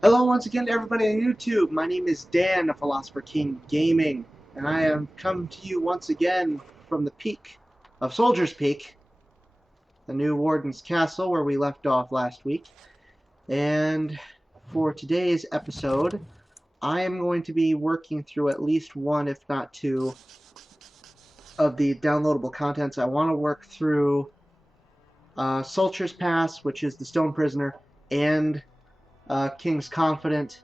Hello once again to everybody on YouTube. My name is Dan, a Philosopher King Gaming, and I am come to you once again from the peak of Soldier's Peak, the new Warden's Castle where we left off last week. And for today's episode, I am going to be working through at least one, if not two, of the downloadable contents. I want to work through Soldier's Pass, which is the Stone Prisoner, and King's Confidant,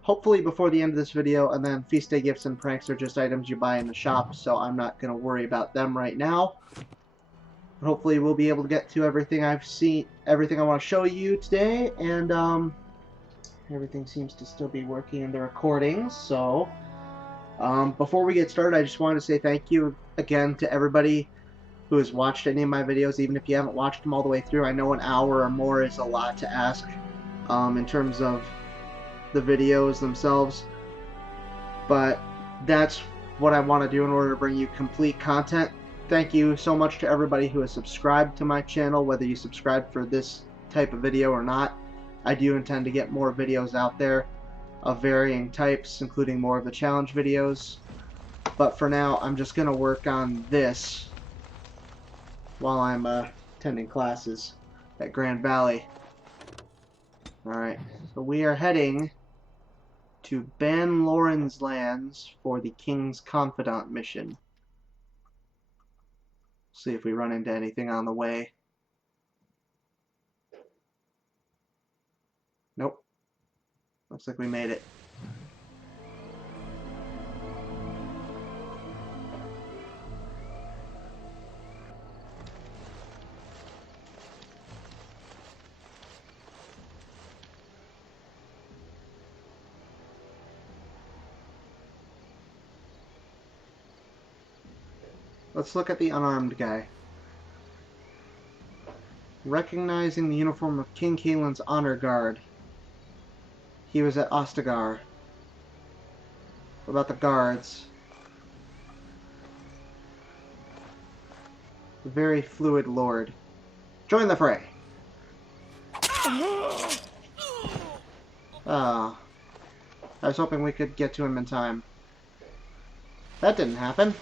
hopefully before the end of this video, and then Feast Day Gifts and Pranks are just items you buy in the shop, so I'm not going to worry about them right now. But hopefully we'll be able to get to everything I've seen, everything I want to show you today, and everything seems to still be working in the recordings, so before we get started, I just wanted to say thank you again to everybody who has watched any of my videos, even if you haven't watched them all the way through. I know an hour or more is a lot to ask in terms of the videos themselves, but that's what I want to do in order to bring you complete content. Thank you so much to everybody who has subscribed to my channel, whether you subscribed for this type of video or not. I do intend to get more videos out there of varying types, including more of the challenge videos, but for now I'm just going to work on this while I'm attending classes at Grand Valley. Alright, so we are heading to Ban Loren's lands for the King's Confidant mission. See if we run into anything on the way. Nope. Looks like we made it. Let's look at the unarmed guy. Recognizing the uniform of King Caelin's honor guard. He was at Ostagar. What about the guards? The very fluid lord. Join the fray! Ah. I was hoping we could get to him in time. That didn't happen.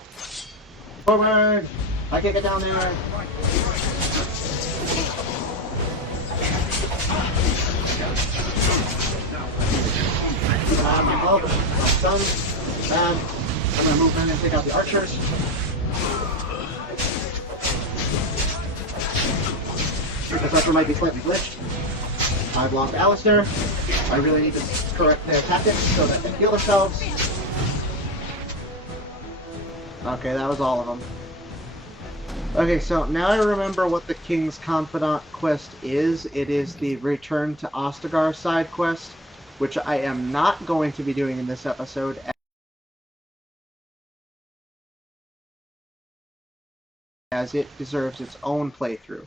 Forward! I can't get down there! Well, I'm done. I'm gonna move in and take out the archers. The pressure might be slightly glitched. I've lost Alistair. I really need to correct their tactics so that they heal themselves. Okay, that was all of them. Okay, so now I remember what the King's Confidant quest is. It is the Return to Ostagar side quest, which I am not going to be doing in this episode, as it deserves its own playthrough.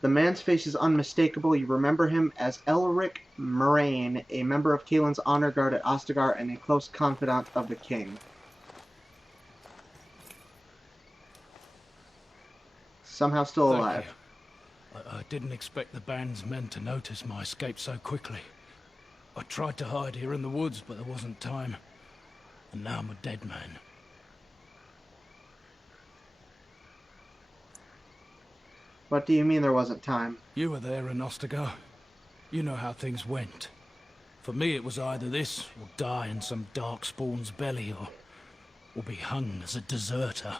The man's face is unmistakable. You remember him as Elric Moraine, a member of Caelin's honor guard at Ostagar and a close confidant of the king. Somehow still alive. I didn't expect the band's men to notice my escape so quickly. I tried to hide here in the woods, but there wasn't time. And now I'm a dead man. What do you mean there wasn't time? You were there in Ostagar. You know how things went. For me, it was either this, or die in some darkspawn's belly, or be hung as a deserter.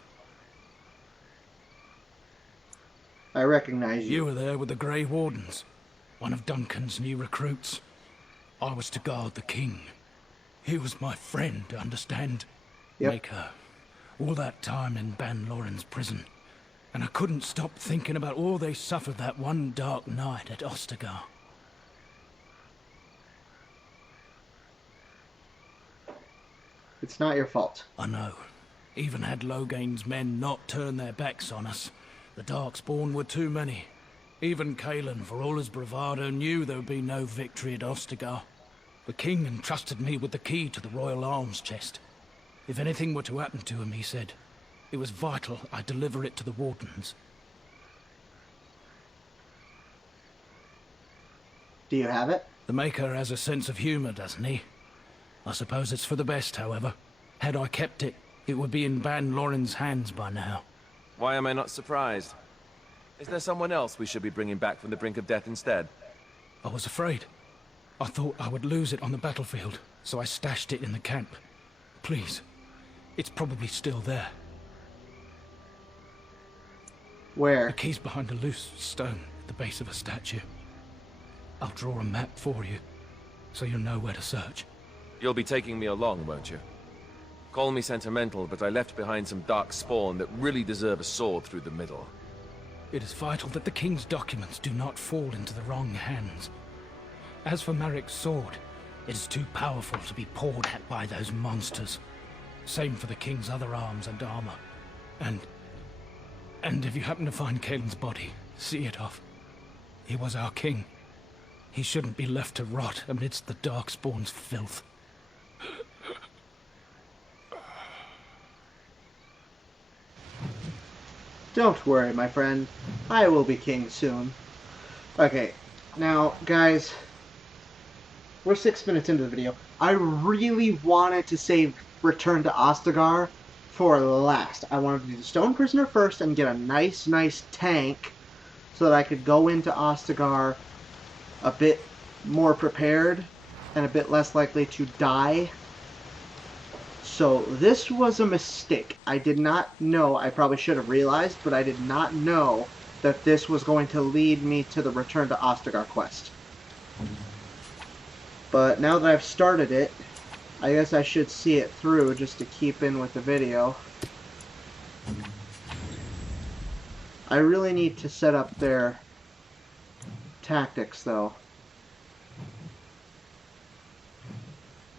I recognize you. You were there with the Grey Wardens, one of Duncan's new recruits. I was to guard the king. He was my friend, understand? Yep. Maker. All that time in Ban Loren's prison. And I couldn't stop thinking about all they suffered that one dark night at Ostagar. It's not your fault. I know. Even had Logain's men not turned their backs on us, the Darkspawn were too many. Even Caelin, for all his bravado, knew there would be no victory at Ostagar. The king entrusted me with the key to the royal arms chest. If anything were to happen to him, he said, it was vital I deliver it to the Wardens. Do you have it? The Maker has a sense of humor, doesn't he? I suppose it's for the best, however. Had I kept it, it would be in Ban Loren's hands by now. Why am I not surprised? Is there someone else we should be bringing back from the brink of death instead? I was afraid. I thought I would lose it on the battlefield, so I stashed it in the camp. Please, it's probably still there. Where? The key's behind a loose stone at the base of a statue. I'll draw a map for you, so you'll know where to search. You'll be taking me along, won't you? Call me sentimental, but I left behind some dark spawn that really deserve a sword through the middle. It is vital that the King's documents do not fall into the wrong hands. As for Marik's sword, it is too powerful to be pawed at by those monsters. Same for the King's other arms and armor. And if you happen to find Kaelin's body, see it off. He was our king. He shouldn't be left to rot amidst the Darkspawn's filth. Don't worry, my friend. I will be king soon. Okay, now, guys, we're 6 minutes into the video. I really wanted to save Return to Ostagar for last. I wanted to do the Stone Prisoner first and get a nice tank so that I could go into Ostagar a bit more prepared and a bit less likely to die. So this was a mistake. I did not know, I probably should have realized, but I did not know that this was going to lead me to the Return to Ostagar quest. But now that I've started it, I guess I should see it through just to keep in with the video. I really need to set up their tactics, though.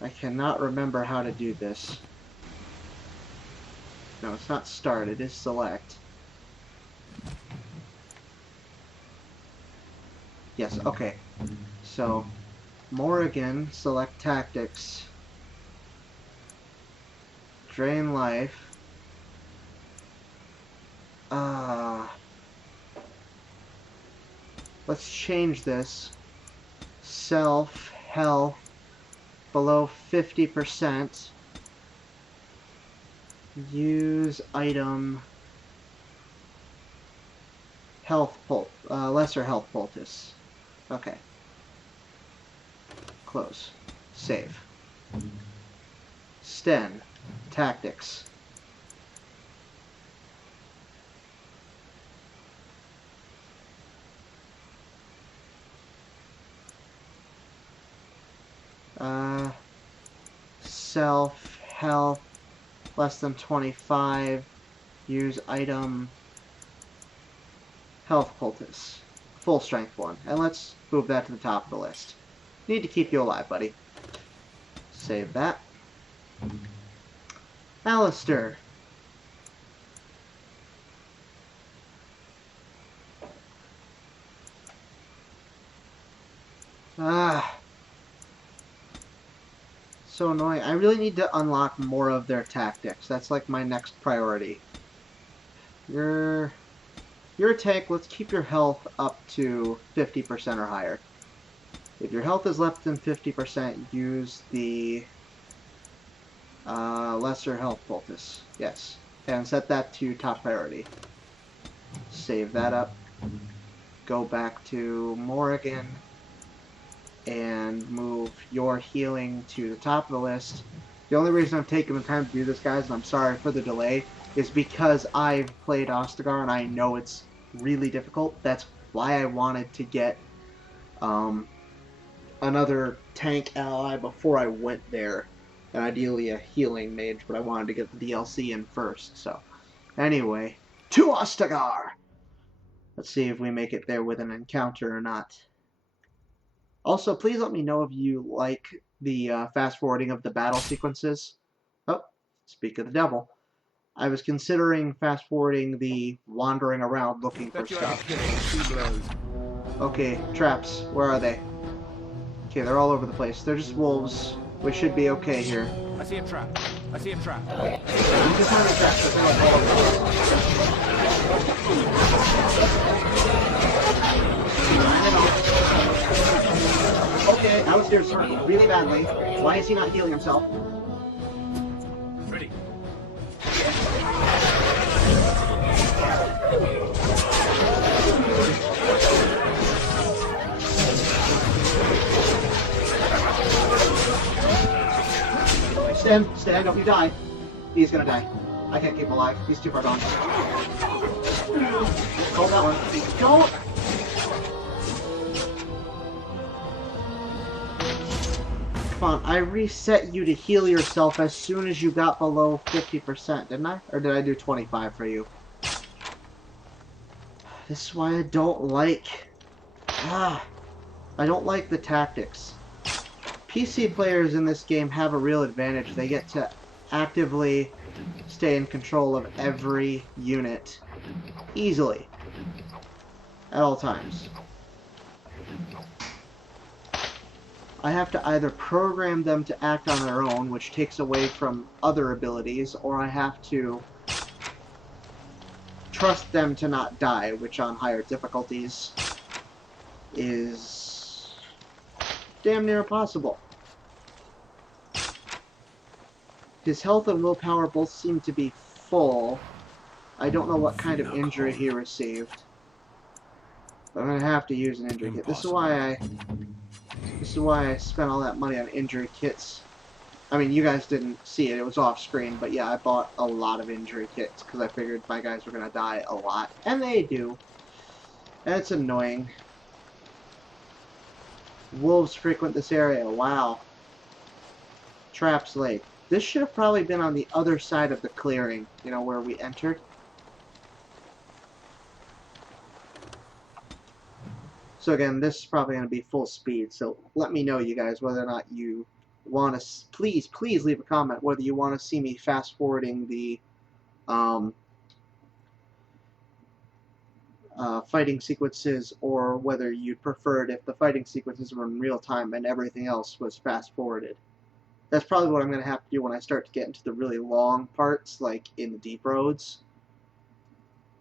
I cannot remember how to do this. No, it's not start, it is select. Yes, okay. So, Morrigan, select tactics. Drain life. Let's change this. Self, health, below 50%. Use item health lesser health poultice. Okay. Close. Save. Sten. Tactics. Self, health, less than 25, use item, health poultice, full strength one, and let's move that to the top of the list. Need to keep you alive, buddy. Save that. Alistair. So annoying. I really need to unlock more of their tactics. That's like my next priority. You're a tank. Let's keep your health up to 50% or higher. If your health is less than 50%, use the lesser health poultice. Yes. And set that to top priority. Save that up. Go back to Morrigan. And move your healing to the top of the list. The only reason I'm taking the time to do this, guys, and I'm sorry for the delay, is because I've played Ostagar and I know it's really difficult. That's why I wanted to get another tank ally before I went there. And ideally a healing mage, but I wanted to get the DLC in first. So, anyway, to Ostagar! Let's see if we make it there with an encounter or not. Also, please let me know if you like the fast-forwarding of the battle sequences. Oh, speak of the devil. I was considering fast-forwarding the wandering around looking for stuff. Okay, traps. Where are they? Okay, they're all over the place. They're just wolves. We should be okay here. I see a trap. I see a trap. You can find the traps, but they're all over the place. Okay, Alistair's hurt really badly. Why is he not healing himself? Ready. Stand, don't you die. He's gonna die. I can't keep him alive. He's too far gone. Hold that one. Don't! Come on, I reset you to heal yourself as soon as you got below 50%, didn't I? Or did I do 25 for you? This is why I don't like... I don't like the tactics. PC players in this game have a real advantage. They get to actively stay in control of every unit easily at all times. I have to either program them to act on their own, which takes away from other abilities, or I have to trust them to not die, which on higher difficulties is damn near impossible. His health and willpower both seem to be full. I don't know what kind of injury he received. But I'm gonna have to use an injury kit. This is why I spent all that money on injury kits. I mean, you guys didn't see it, it was off screen, but yeah, I bought a lot of injury kits because I figured my guys were gonna die a lot. And they do. And it's annoying. Wolves frequent this area. Wow. Traps laid. This should have probably been on the other side of the clearing, you know, where we entered. So again, this is probably going to be full speed, so let me know, you guys, whether or not you want to... Please leave a comment whether you want to see me fast-forwarding the fighting sequences, or whether you'd prefer it if the fighting sequences were in real time and everything else was fast-forwarded. That's probably what I'm going to have to do when I start to get into the really long parts, like in the deep roads.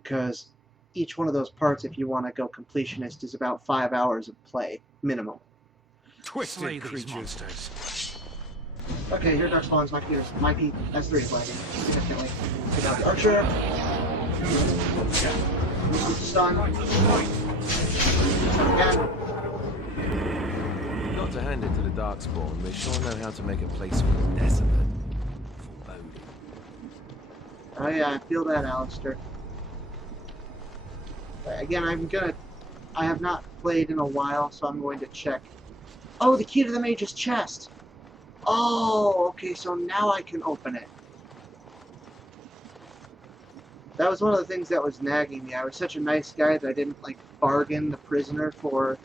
Because each one of those parts, if you want to go completionist, is about 5 hours of play, minimum. Twisted creatures. Okay, here Dark Spawns, my S3 is lagging significantly. Take out the Archer. Stun. Again. Got to hand it to the Darkspawn. They sure know how to make a place feel desolate. Foreboding. Oh yeah, I feel that, Alistair. Again, I have not played in a while, so I'm going to check. Oh, the key to the mage's chest! Oh, okay, so now I can open it. That was one of the things that was nagging me. I was such a nice guy that I didn't, like, bargain the prisoner for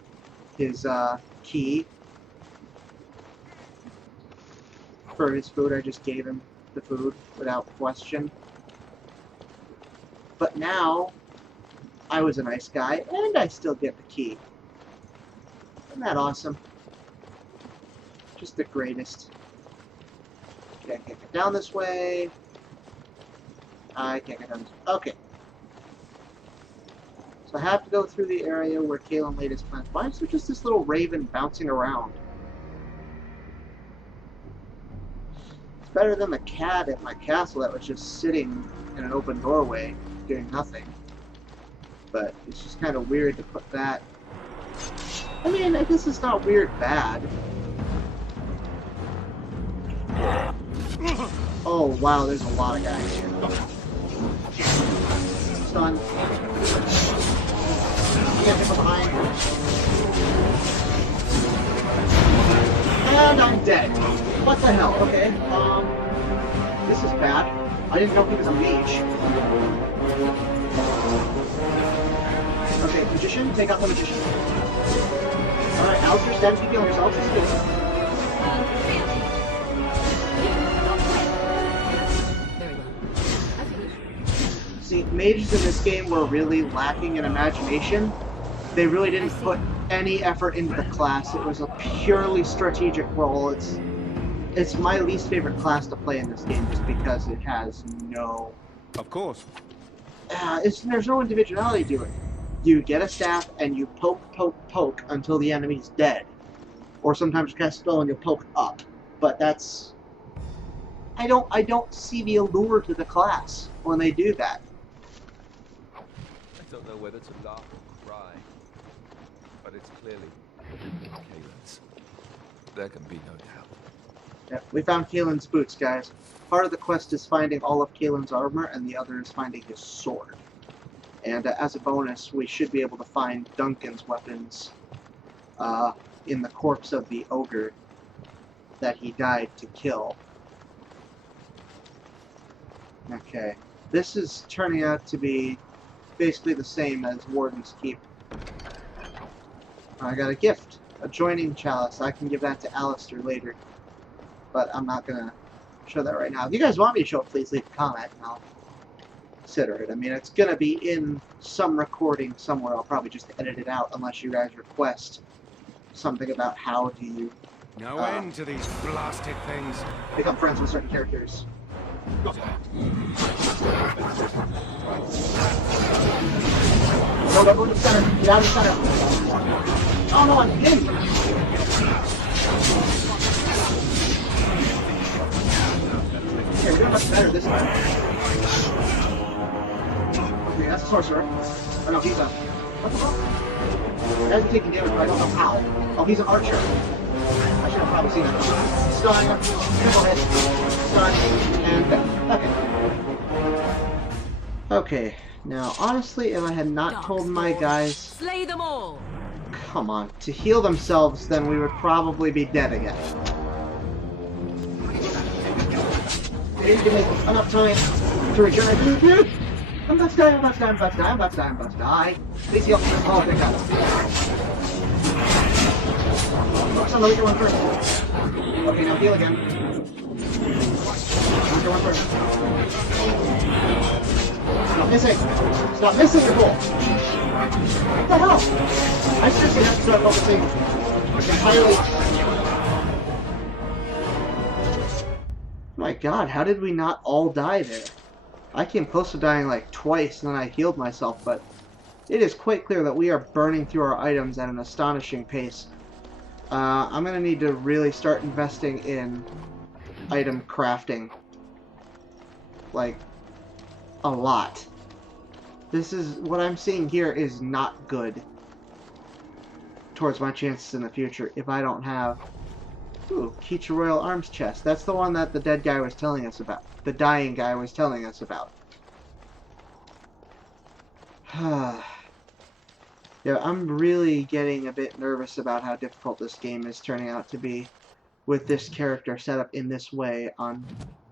his, key. For his food, I just gave him the food without question. But now, I was a nice guy, and I still get the key. Isn't that awesome? Just the greatest. Okay, I can't get down this way. I can't get down this way. Okay. So I have to go through the area where Kalen laid his plans. Why is there just this little raven bouncing around? It's better than the cat at my castle that was just sitting in an open doorway, doing nothing. But it's just kind of weird to put that... I mean, I guess it's not weird bad. Oh, wow, there's a lot of guys here. Stun. Get him behind. And I'm dead. What the hell? Okay, this is bad. I didn't know he was a mage. Okay, Magician, take out the Magician. Alright, Alistair's dead. Keep healing yourself. This is good. See, mages in this game were really lacking in imagination. They really didn't put any effort into the class. It was a purely strategic role. It's my least favorite class to play in this game just because it has no... Of course. There's no individuality to it. You get a staff and you poke until the enemy's dead. or sometimes you cast a spell and you'll poke up. But that's I don't see the allure to the class when they do that. I don't know whether to laugh or cry, but it's clearly Kalen's. There can be no doubt. Yeah, we found Kalen's boots, guys. Part of the quest is finding all of Kalen's armor, and the other is finding his sword. And as a bonus, we should be able to find Duncan's weapons in the corpse of the ogre that he died to kill. Okay, this is turning out to be basically the same as Warden's Keep. I got a gift, a joining chalice. I can give that to Alistair later, but I'm not going to show that right now. If you guys want me to show it, please leave a comment and I'll consider it. I mean, it's going to be in some recording somewhere. I'll probably just edit it out unless you guys request something about how do you No end to these blasted things. become friends with certain characters. No, don't go to the center. Get out of the center. Oh no, I'm pinned. Here, we're doing much better this time. Okay, that's a sorcerer. Oh no, he's a... What the fuck? Guy's taking damage, but I don't know how. Oh, he's an archer. I should have probably seen that. Stun, triple hit, stun, and death. Okay. Okay, now honestly, if I had not told my guys... Slay them all! Come on, to heal themselves, then we would probably be dead again. They didn't give me enough time to regenerate. I'm about to die, I'm about to die, I'm about to die, I'm about to die, I'm about to die. Please heal. Oh, thank God. Focus on the weaker one first. Okay, now heal again. Weaker one first. Stop missing! Stop missing your goal! What the hell? I seriously have to start focusing entirely. My God, how did we not all die there? I came close to dying like twice and then I healed myself, but it is quite clear that we are burning through our items at an astonishing pace. I'm going to need to really start investing in item crafting. Like, a lot. This is, what I'm seeing here is not good towards my chances in the future if I don't have... Ooh, Keach Royal Arms Chest. That's the one that the dead guy was telling us about. The dying guy was telling us about. Yeah, I'm really getting a bit nervous about how difficult this game is turning out to be with this character set up in this way on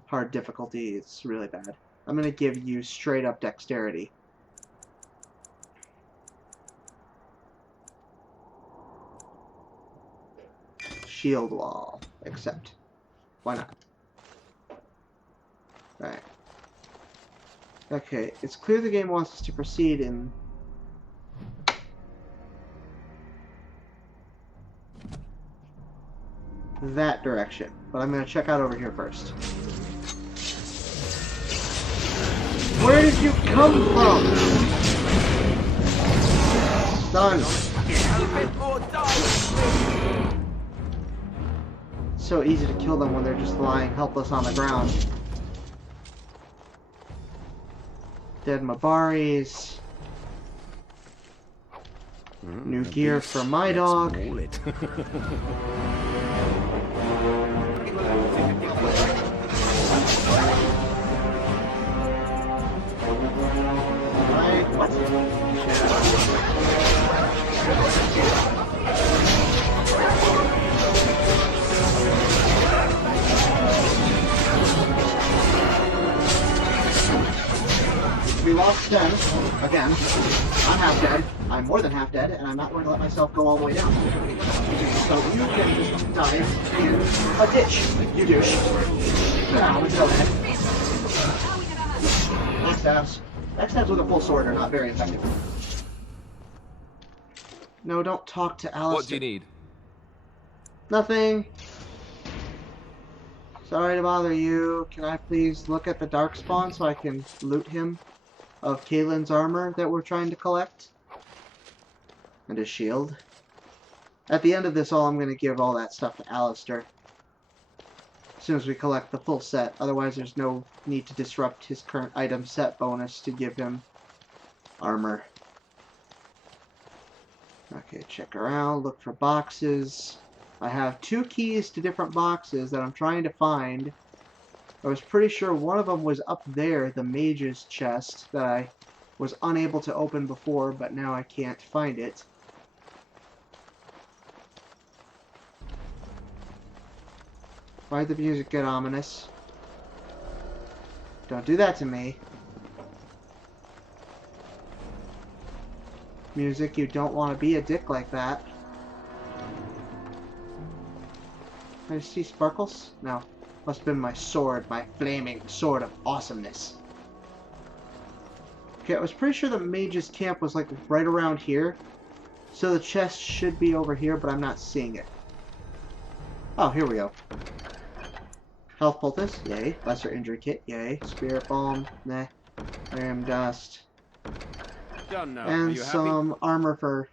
hard difficulty. It's really bad. I'm going to give you straight up dexterity. Shield wall. Accept. Why not? Right. Okay, it's clear the game wants us to proceed in... that direction. But I'm going to check out over here first. Where did you come from? Done. So easy to kill them when they're just lying helpless on the ground. Dead Mabaris. New gear for my dog. We lost 10, again. I'm half dead. I'm more than half dead, and I'm not going to let myself go all the way down. So you can just die in a ditch, you douche. Now, let's go ahead. Backstabs. Backstabs with a full sword are not very effective. No, don't talk to Alistair. What do you need? Nothing. Sorry to bother you. Can I please look at the Darkspawn so I can loot him of Kalen's armor that we're trying to collect? And his shield. At the end of this, I'm going to give all that stuff to Alistair. As soon as we collect the full set. Otherwise, there's no need to disrupt his current item set bonus to give him armor. Okay, check around, look for boxes. I have 2 keys to different boxes that I'm trying to find. I was pretty sure one of them was up there, the mage's chest, that I was unable to open before, but now I can't find it. Why'd the music get ominous? Don't do that to me. Music, you don't want to be a dick like that. Can I see sparkles? No. Must have been my sword, my flaming sword of awesomeness. Okay, I was pretty sure the mage's camp was like right around here. So the chest should be over here, but I'm not seeing it. Oh, here we go. Health poultice, yay. Lesser injury kit, yay. Spirit balm, meh. Ram dust. Done now. And some armor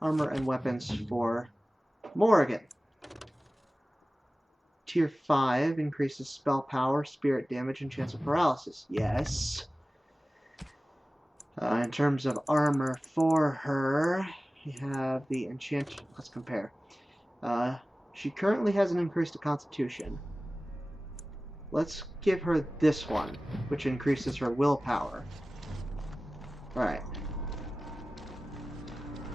and weapons for Morrigan. Tier 5 increases spell power, spirit damage, and chance of paralysis. Yes. In terms of armor for her, we have the enchant. Let's compare. She currently has an increase to Constitution. Let's give her this one, which increases her willpower. Alright.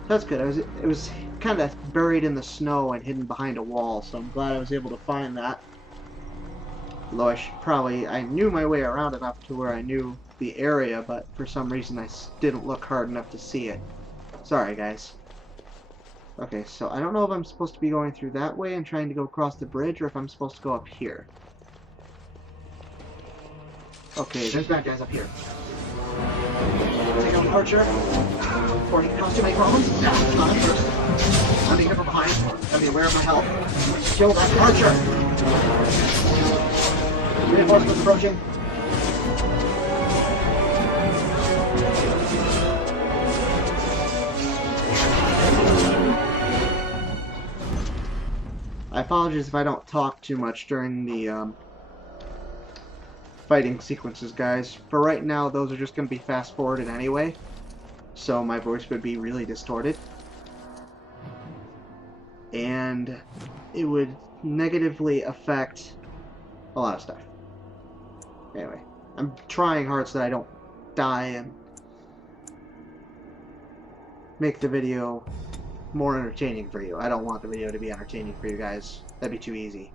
That's good. It was kind of buried in the snow and hidden behind a wall, so I'm glad I was able to find that. Although I knew my way around enough to where I knew the area, but for some reason I didn't look hard enough to see it. Sorry, guys. Okay, so I don't know if I'm supposed to be going through that way and trying to go across the bridge, or if I'm supposed to go up here. Okay, there's bad guys up here. Take out the archer before he causes too many problems. That's not first. Let me get from behind. Let me aware of my health. Kill that archer. Reinforcements approaching. I apologize if I don't talk too much during the fighting sequences, guys. For right now, those are just going to be fast-forwarded anyway, so my voice would be really distorted. And it would negatively affect a lot of stuff. Anyway, I'm trying hard so that I don't die and make the video more entertaining for you. I don't want the video to be entertaining for you guys. That'd be too easy.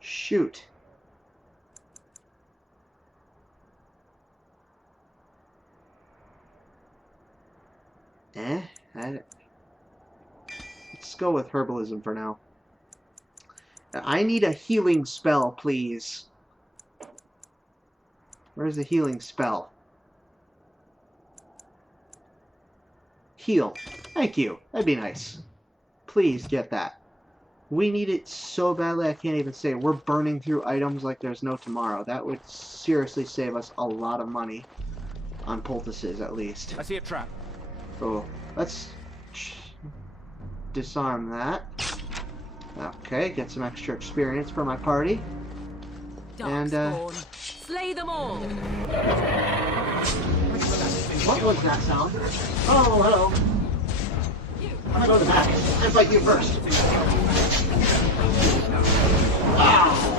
Shoot. Let's go with herbalism for now. I need a healing spell, please. Where's the healing spell? Heal. Thank you. That'd be nice. Please get that. We need it so badly I can't even say. We're burning through items like there's no tomorrow. That would seriously save us a lot of money. On poultices, at least. I see a trap. Oh, let's disarm that. Okay, get some extra experience for my party. Darkspawn, slay them all. What was that sound? Oh, hello. I'm gonna go to the back and fight you first. Wow.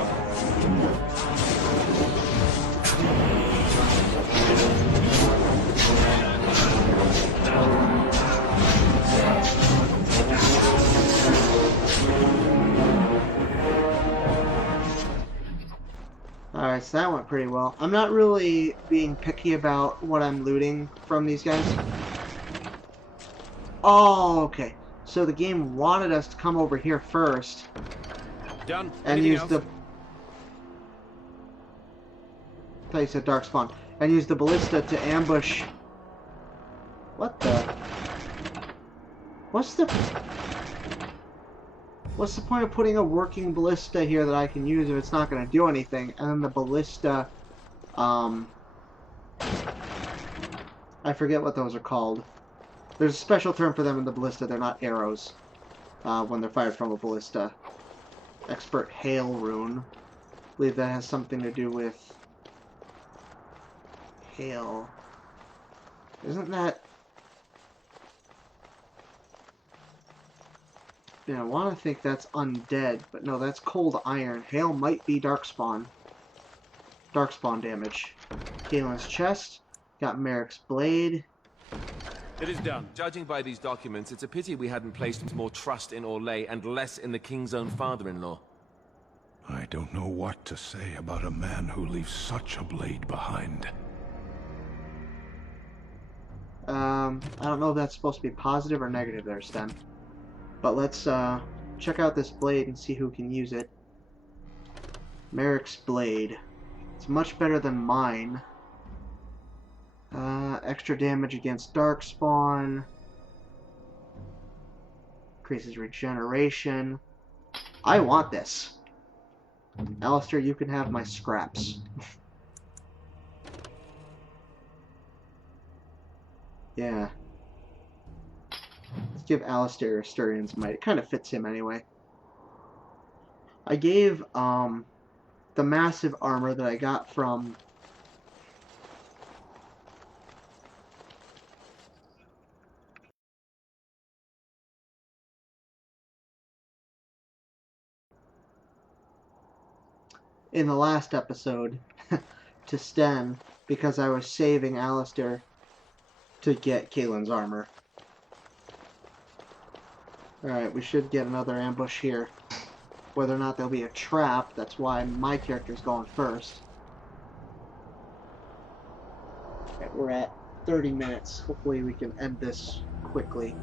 Alright, so that went pretty well. I'm not really being picky about what I'm looting from these guys. Oh, okay. So the game wanted us to come over here first. Done. And Anything use else? the... I thought you said Darkspawn. And use the ballista to ambush... What the... What's the point of putting a working ballista here that I can use if it's not going to do anything? And then the ballista I forget what those are called. There's a special term for them in the ballista. They're not arrows when they're fired from a ballista. Expert hail rune. I believe that has something to do with hail. Isn't that... Yeah, I want to think that's undead, but no, that's cold iron. Hail might be darkspawn. Darkspawn damage. Kalen's chest. Got Merrick's blade. It is done. Judging by these documents, it's a pity we hadn't placed more trust in Orlais and less in the king's own father-in-law. I don't know what to say about a man who leaves such a blade behind. I don't know if that's supposed to be positive or negative there, Sten. But let's check out this blade and see who can use it. Merrick's blade. It's much better than mine. Extra damage against darkspawn. Increases regeneration. I want this. Alistair, you can have my scraps. Yeah. Let's give Alistair Asturion's Might. It kind of fits him anyway. I gave the massive armor that I got from in the last episode to Sten because I was saving Alistair to get Kalen's armor. Alright, we should get another ambush here. Whether or not there'll be a trap, that's why my character's going first. Okay, we're at 30 minutes. Hopefully we can end this quickly.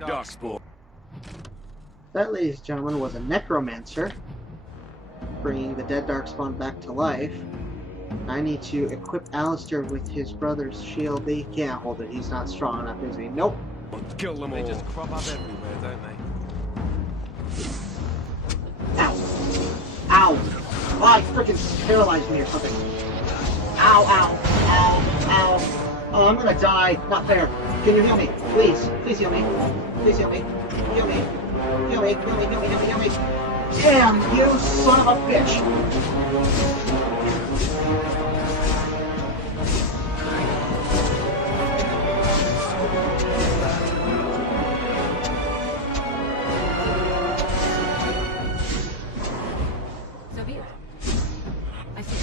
Darkspawn. That, ladies and gentlemen, was a necromancer, bringing the dead darkspawn back to life. I need to equip Alistair with his brother's shield. He can't hold it. He's not strong enough, is he? Nope. Kill them all. They just crop up everywhere, don't they? Ow! Ow! Oh, he freaking paralyzed me or something. Ow, ow, ow, ow. Oh, I'm gonna die. Not fair. Can you heal me? Please. Please heal me. Please heal me. Heal me. Heal me. Heal me. Heal me. Heal me. Heal me. Damn, you son of a bitch! Sophia. I see.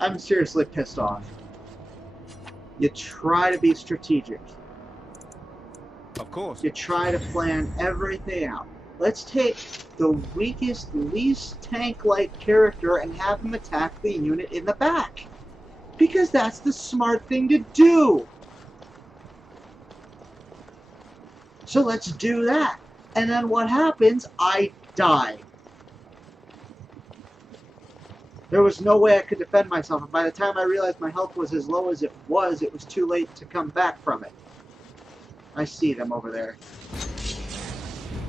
I'm seriously pissed off. You try to be strategic. Of course. You try to plan everything out. Let's take the weakest, least tank-like character and have him attack the unit in the back. Because that's the smart thing to do. So let's do that. And then what happens? I die. There was no way I could defend myself, and by the time I realized my health was as low as it was too late to come back from it. I see them over there.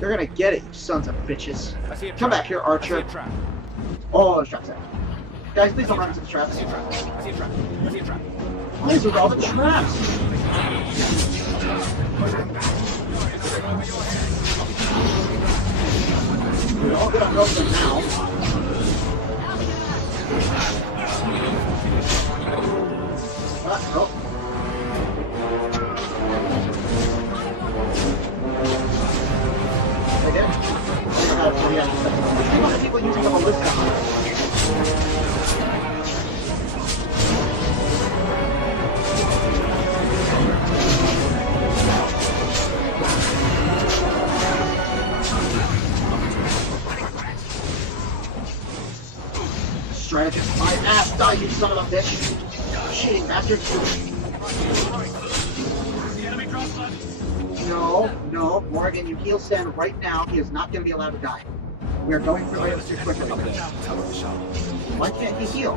They're gonna get it, you sons of bitches. I see a trap. Come back here, Archer. I see a trap. Oh, there's traps there. Guys, please don't run into the traps. I see a trap. I see a trap. I see a trap. Why is there all the traps? We're all gonna go them now. Oh. They did? Think about the people using the ballista. Strategist, my ass die, you son of a bitch! Cheating bastard! No, no, Morgan, you heal stand right now. He is not going to be allowed to die. We are going through items too quickly. Why can't he heal?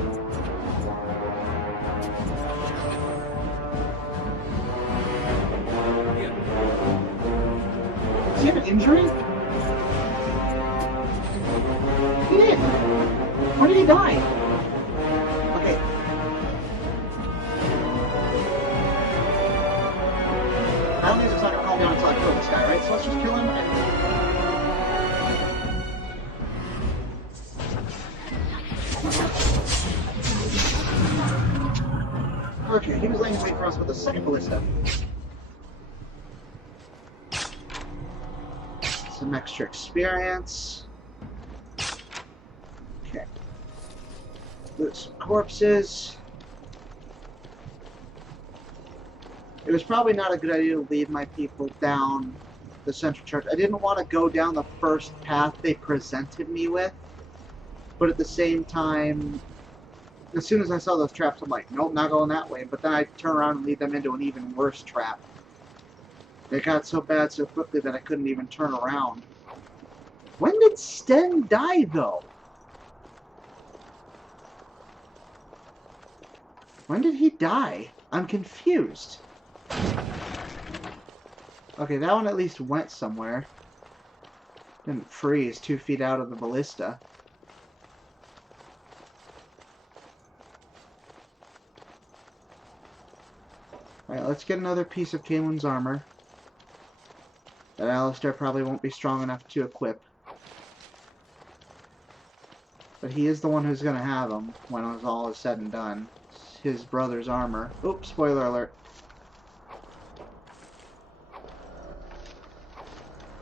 Does he have an injury? He did! Why did he die? Okay. I don't think it's not gonna calm down until I kill this guy, right? So let's just kill him and... Okay, he was laying in wait for us with a second ballista. Some extra experience. Okay. Loot some corpses. It was probably not a good idea to lead my people down the central church. I didn't want to go down the first path they presented me with, but at the same time, as soon as I saw those traps, I'm like, nope, not going that way. But then I turn around and lead them into an even worse trap. It got so bad so quickly that I couldn't even turn around. When did Sten die, though? When did he die? I'm confused. Okay, that one at least went somewhere. Didn't freeze 2 feet out of the ballista. Alright, let's get another piece of Kaylin's armor. That Alistair probably won't be strong enough to equip. But he is the one who's going to have them when all is said and done. It's his brother's armor. Oops, spoiler alert.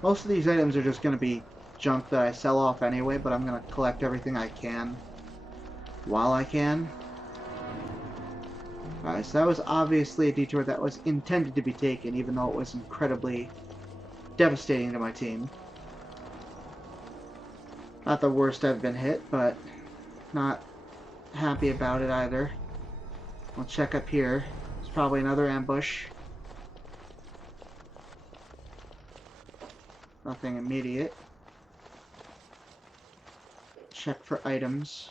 Most of these items are just going to be junk that I sell off anyway, but I'm going to collect everything I can while I can. Alright, so that was obviously a detour that was intended to be taken, even though it was incredibly devastating to my team. Not the worst I've been hit, but not happy about it either. We'll check up here. There's probably another ambush. Nothing immediate. Check for items.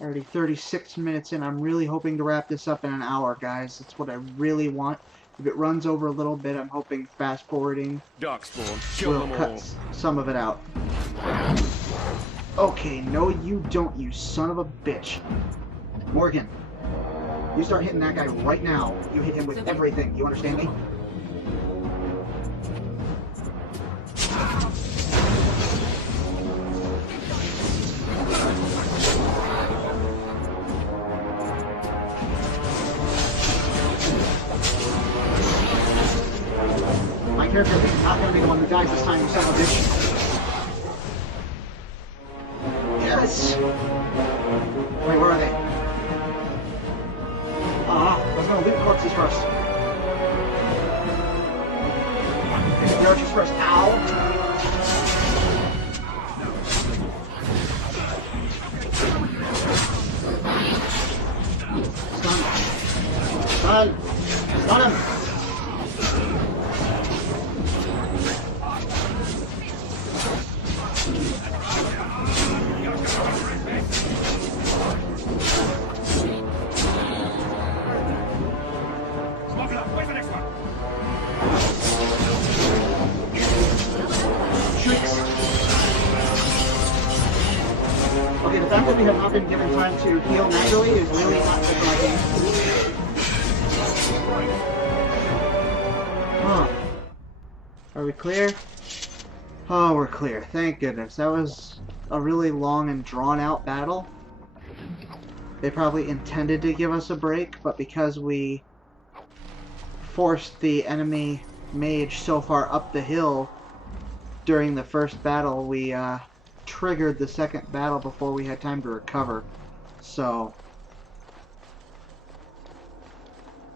Already 36 minutes in. I'm really hoping to wrap this up in an hour, guys. That's what I really want. If it runs over a little bit, I'm hoping fast forwarding will cut some of it out. Okay, no you don't, you son of a bitch. Morgan, you start hitting that guy right now. You hit him with everything. You understand me? My character is not going to be the one who dies this time, you son of a bitch. Yes! Wait, where are they? I was going to loot corpses first. The archers first. Ow! Stun! Stun him! Okay, the fact that we have not been given time to heal naturally is really not good for my game. Huh. Are we clear? Oh, we're clear. Thank goodness. That was a really long and drawn-out battle. They probably intended to give us a break, but because we forced the enemy mage so far up the hill during the first battle, we triggered the second battle before we had time to recover. So,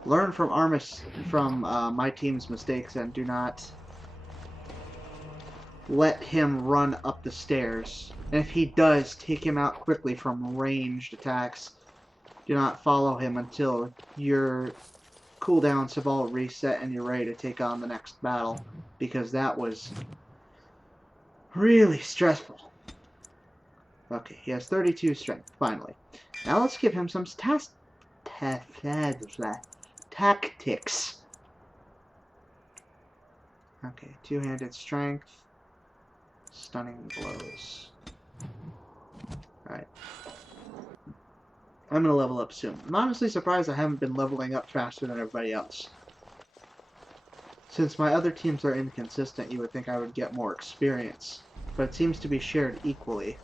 learn from my team's mistakes and do not let him run up the stairs. And if he does, take him out quickly from ranged attacks. Do not follow him until your cooldowns have all reset and you're ready to take on the next battle, because that was really stressful. Okay, he has 32 strength, finally. Now let's give him some tactics. Okay, two-handed strength, stunning blows. Alright. I'm gonna level up soon. I'm honestly surprised I haven't been leveling up faster than everybody else. Since my other teams are inconsistent, you would think I would get more experience, but it seems to be shared equally.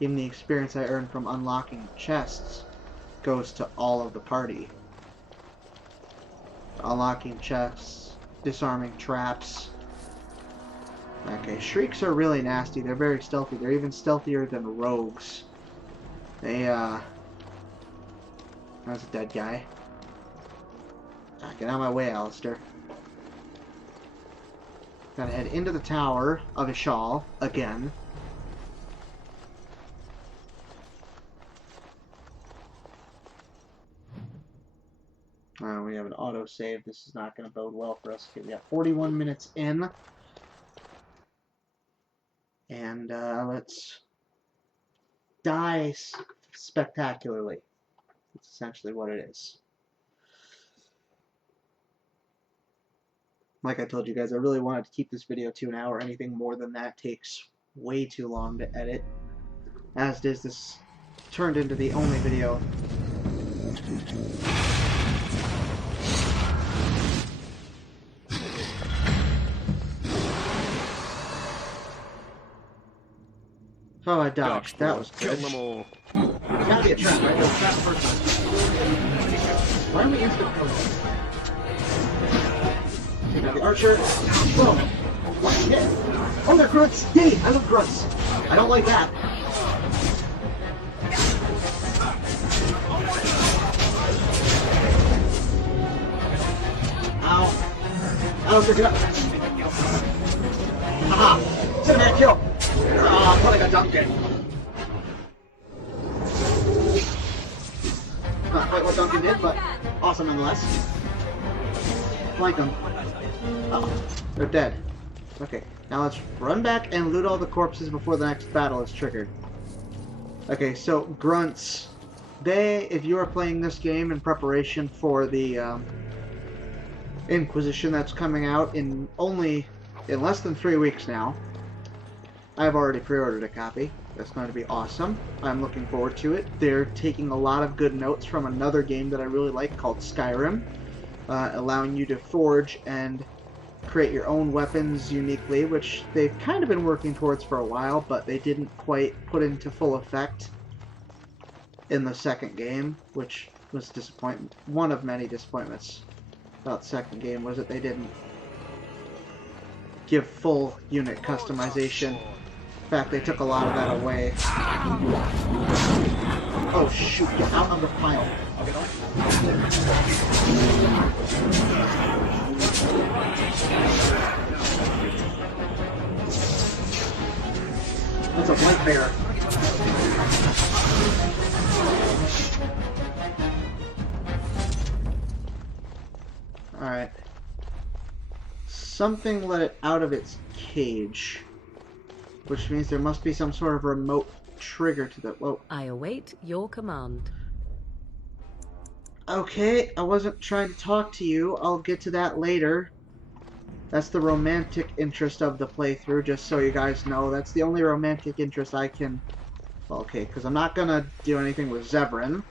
Even the experience I earn from unlocking chests goes to all of the party. Unlocking chests, disarming traps. Okay, shrieks are really nasty. They're very stealthy. They're even stealthier than rogues. That's a dead guy. Get out of my way, Alistair. Gotta head into the tower of Ishal again. We have an autosave. This is not going to bode well for us. Okay, we got 41 minutes in. And let's die spectacularly. That's essentially what it is. Like I told you guys, I really wanted to keep this video to an hour. Anything more than that takes way too long to edit. As does this turned into the only video. Oh, I dodged. That was good. Kill them all. There's gotta be a trap, right? There's a trap first. Why are we instant killing? Now the archer. Boom. What shit? Oh, they're grunts! Yay! I love grunts! I don't like that. Ow. Ow, good job. Haha! Cinematic kill! Ah, pulling a Duncan. Not quite what Duncan did, but awesome nonetheless. Flank them. Oh, they're dead. Okay, now let's run back and loot all the corpses before the next battle is triggered. Okay, so grunts. If you are playing this game in preparation for the Inquisition that's coming out in less than 3 weeks now. I've already pre-ordered a copy. That's going to be awesome. I'm looking forward to it. They're taking a lot of good notes from another game that I really like called Skyrim, allowing you to forge and create your own weapons uniquely, which they've kind of been working towards for a while, but they didn't quite put into full effect in the second game, which was disappointment. One of many disappointments about the second game was that they didn't give full unit customization. In fact, they took a lot of that away. Oh shoot, get out of the pile. That's a white bear. Alright. Something let it out of its cage. Which means there must be some sort of remote trigger to the... Whoa. I await your command. Okay, I wasn't trying to talk to you. I'll get to that later. That's the romantic interest of the playthrough, just so you guys know. That's the only romantic interest I can... Well, okay, because I'm not going to do anything with Zevran.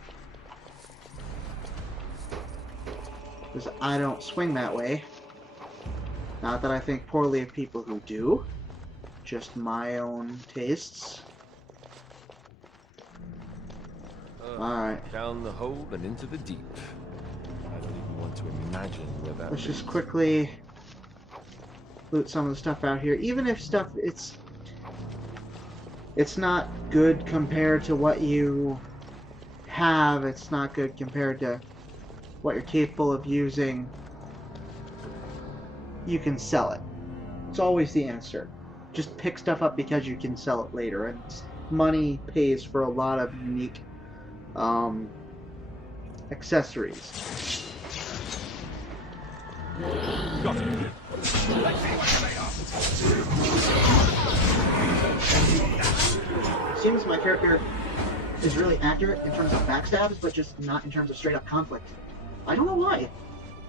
Because I don't swing that way. Not that I think poorly of people who do. just my own tastes. Alright. Down the hole and into the deep. I don't even want to imagine where that Let's leads. just quickly loot some of the stuff out here. Even if stuff, it's not good compared to what you have. It's not good compared to what you're capable of using. You can sell it. It's always the answer. Just pick stuff up because you can sell it later, and money pays for a lot of unique accessories. Seems my character is really accurate in terms of backstabs, but just not in terms of straight up conflict. I don't know why.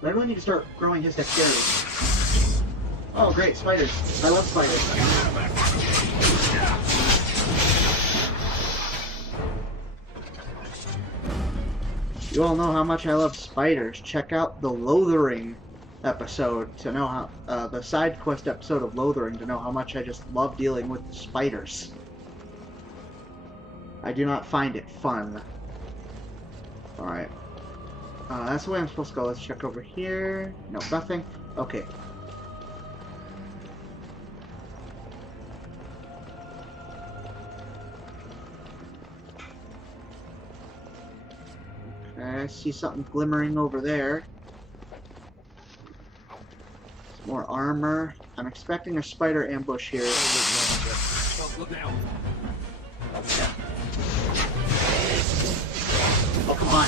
But I really need to start growing his dexterity. Oh great, spiders. I love spiders. You all know how much I love spiders. Check out the Lothering episode to know how, the side quest episode of Lothering to know how much I just love dealing with spiders. I do not find it fun. Alright. That's the way I'm supposed to go. Let's check over here. No, nothing. Okay. I see something glimmering over there. Some more armor. I'm expecting a spider ambush here. Look out. Oh, come on.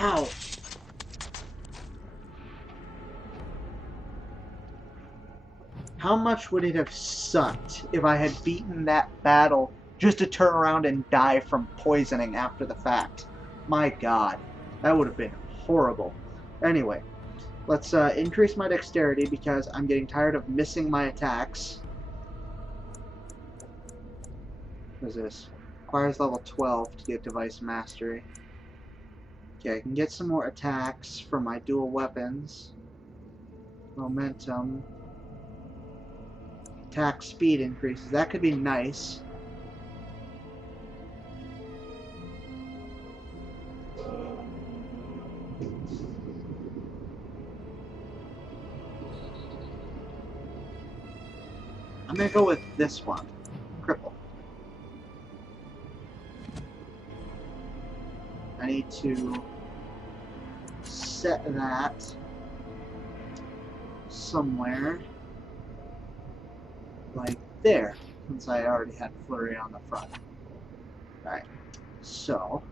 Ow. How much would it have sucked if I had beaten that battle just to turn around and die from poisoning after the fact? My god, that would have been horrible. Anyway, let's increase my dexterity because I'm getting tired of missing my attacks. What is this? Requires level 12 to get device mastery. Okay, I can get some more attacks from my dual weapons. Momentum. Attack speed increases. That could be nice. I'm gonna go with this one. Cripple. I need to set that somewhere like there, since I already had flurry on the front. Alright, so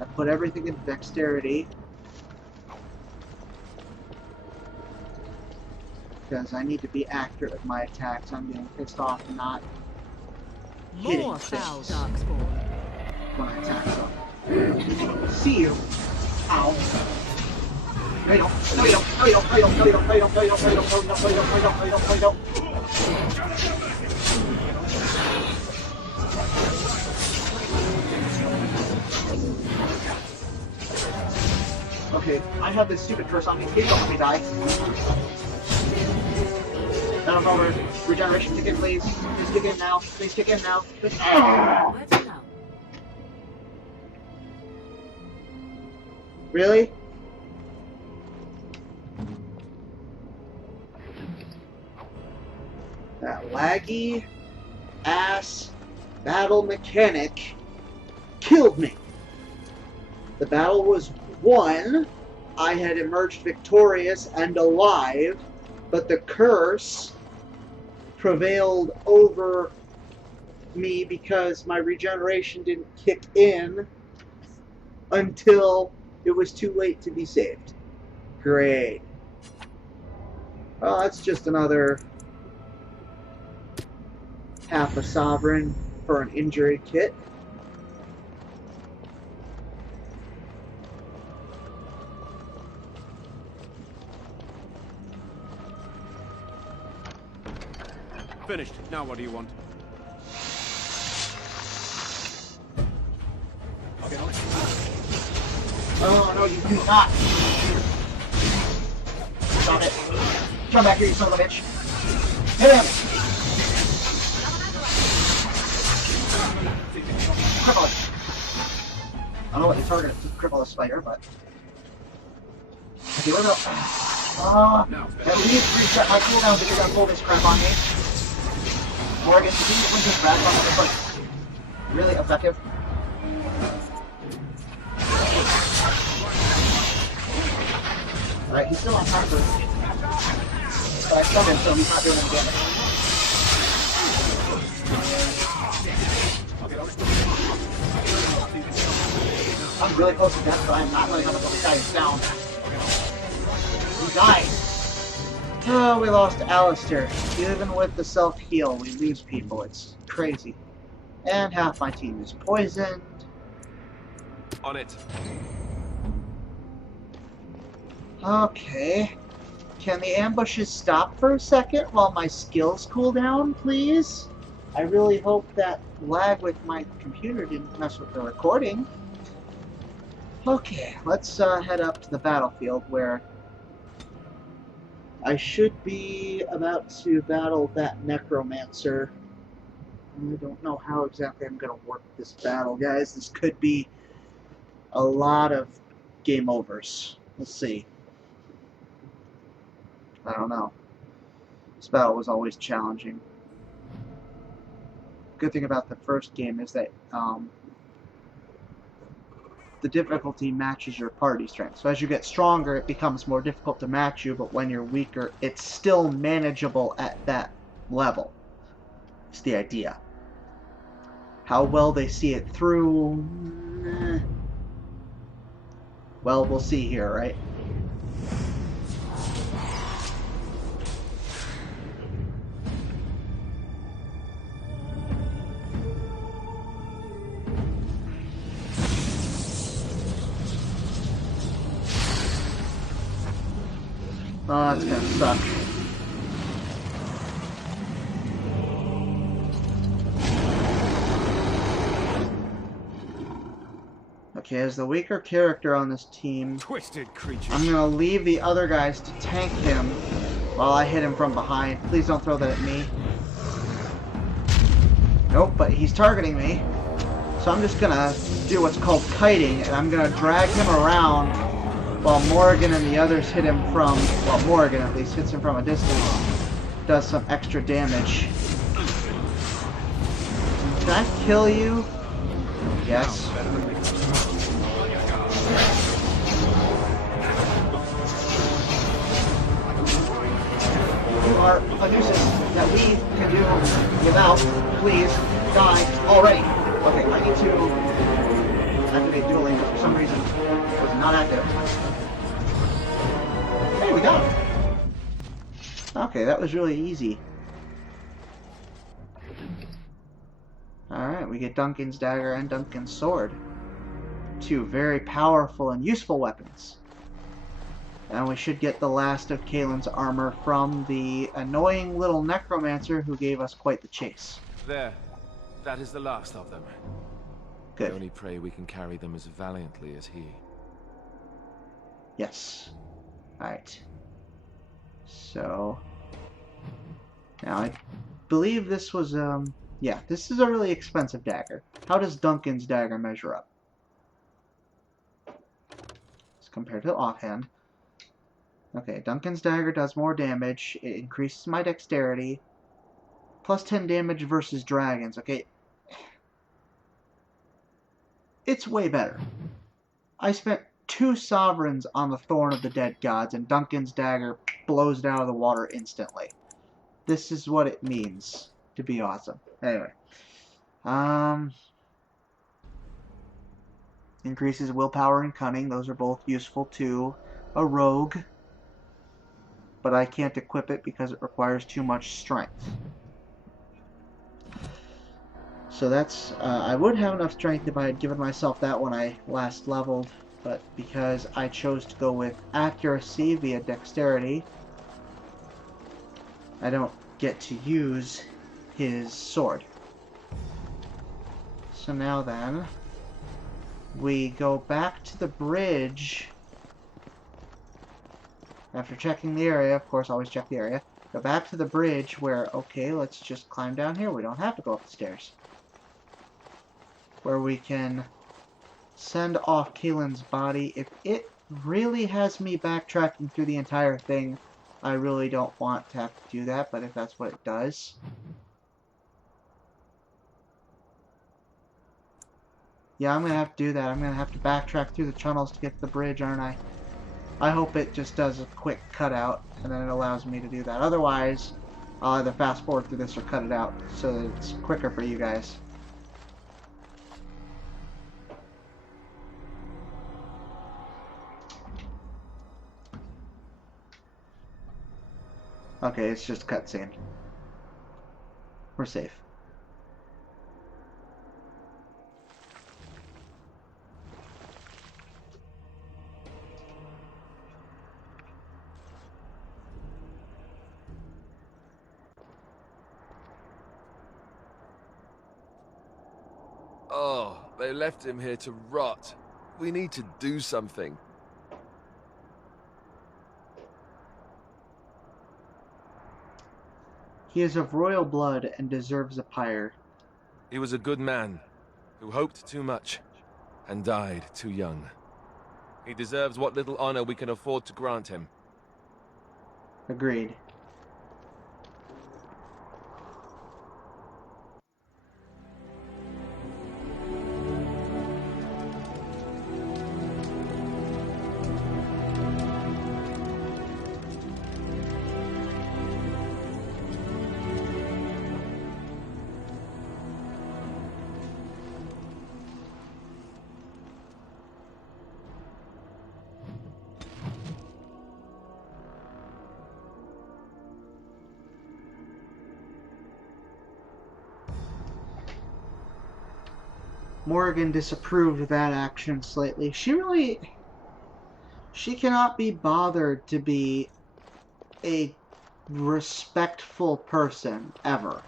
I put everything in dexterity because I need to be accurate with my attacks. I'm getting pissed off not hitting More foul things darkspawn. when I attack them. See you. Ow. No you don't. No you don't. No you don't. No you don't. No you don't. No you don't. No you don't. No you don't. No you don't. No you don't. No you don't. No you don't. No you don't. No you don't. Okay, I have this stupid curse on me. Please don't let me die. I'm over. Regeneration, kick in, please. Please kick in now. Please kick in now. Please. Where's it now? Really? That laggy ass battle mechanic killed me. The battle was won. I had emerged victorious and alive, but the curse prevailed over me because my regeneration didn't kick in until it was too late to be saved. Great. Well, that's just another half a sovereign for an injury kit. Now what do you want? Oh no, you do not! Stop it! Come back here, you son of a bitch! Hit him! Cripple it! I don't know what the target is to cripple a spider, but... Okay, where the... at least reset my cooldown if you're gonna pull this crap on me. Morgan, can you put this back on? It's like... really effective. Alright, he's still on top of it. But I stunned him, so he's not doing any damage. I'm really close to death, but I'm not letting other guys down. He died! Oh, we lost Alistair. Even with the self-heal, we lose people. It's crazy. And half my team is poisoned. On it. Okay. Can the ambushes stop for a second while my skills cool down, please? I really hope that lag with my computer didn't mess with the recording. Okay, let's head up to the battlefield where I should be about to battle that necromancer. I don't know how exactly I'm going to work this battle, guys. This could be a lot of game overs. Let's see. I don't know. This battle was always challenging. Good thing about the first game is that the difficulty matches your party strength. So as you get stronger, it becomes more difficult to match you, but when you're weaker, it's still manageable at that level. It's the idea. How well they see it through... well, we'll see here, right? Oh, that's gonna suck. Okay, as the weaker character on this team, Twisted creature. I'm gonna leave the other guys to tank him while I hit him from behind. Please don't throw that at me. Nope, but he's targeting me. So I'm just gonna do what's called kiting, and I'm gonna drag him around while Morgan and the others hit him from, well, Morgan at least hits him from a distance, does some extra damage. Can I kill you? Yes. You are a nuisance that we can do without. Please die already. Okay, I need to activate dueling, but for some reason it was not active. Hey, we got him! Okay, that was really easy. Alright, we get Duncan's dagger and Duncan's sword. Two very powerful and useful weapons. And we should get the last of Kaelin's armor from the annoying little necromancer who gave us quite the chase. There. That is the last of them. Good. I only pray we can carry them as valiantly as he. Yes. Alright. So... now I believe this was, yeah, this is a really expensive dagger. How does Duncan's dagger measure up? As compared to offhand. Okay, Duncan's dagger does more damage. It increases my dexterity. Plus 10 damage versus dragons. Okay. It's way better. I spent 2 sovereigns on the Thorn of the Dead Gods, and Duncan's dagger blows it out of the water instantly. This is what it means to be awesome. Anyway. Increases willpower and cunning. Those are both useful to a rogue. But I can't equip it because it requires too much strength. So that's... I would have enough strength if I had given myself that when I last leveled. But because I chose to go with accuracy via dexterity, I don't get to use his sword. So now then, we go back to the bridge. After checking the area, of course, always check the area. Go back to the bridge where, okay, let's just climb down here. We don't have to go up the stairs. Where we can send off Kaylin's body. If it really has me backtracking through the entire thing, I really don't want to have to do that, but if that's what it does. Yeah, I'm going to have to do that. I'm going to have to backtrack through the tunnels to get to the bridge, aren't I? I hope it just does a quick cutout, and then it allows me to do that. Otherwise, I'll either fast forward through this or cut it out, so that it's quicker for you guys. Okay, it's just a cutscene. We're safe. Oh, they left him here to rot. We need to do something. He is of royal blood and deserves a pyre. He was a good man, who hoped too much, and died too young. He deserves what little honor we can afford to grant him. Agreed. Morgan disapproved of that action slightly. She cannot be bothered to be a respectful person, ever.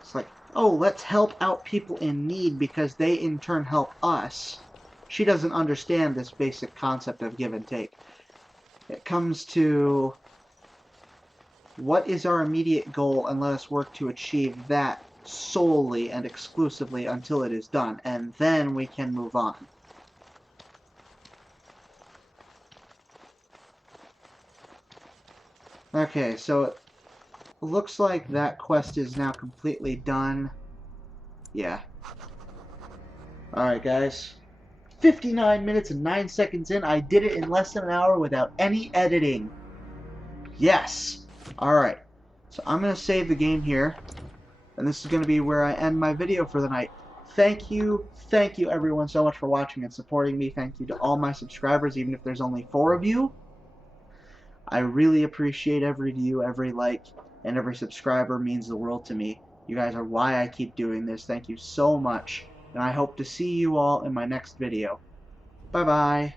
It's like, oh, let's help out people in need because they in turn help us. She doesn't understand this basic concept of give and take. It comes to what is our immediate goal, and let us work to achieve that solely and exclusively until it is done, and then we can move on. Okay, so it looks like that quest is now completely done. Yeah. Alright, guys. 59 minutes and 9 seconds in. I did it in less than an hour without any editing. Yes! Alright. So I'm going to save the game here. And this is going to be where I end my video for the night. Thank you everyone so much for watching and supporting me. Thank you to all my subscribers, even if there's only 4 of you. I really appreciate every view, every like, and every subscriber means the world to me. You guys are why I keep doing this. Thank you so much, and I hope to see you all in my next video. Bye-bye.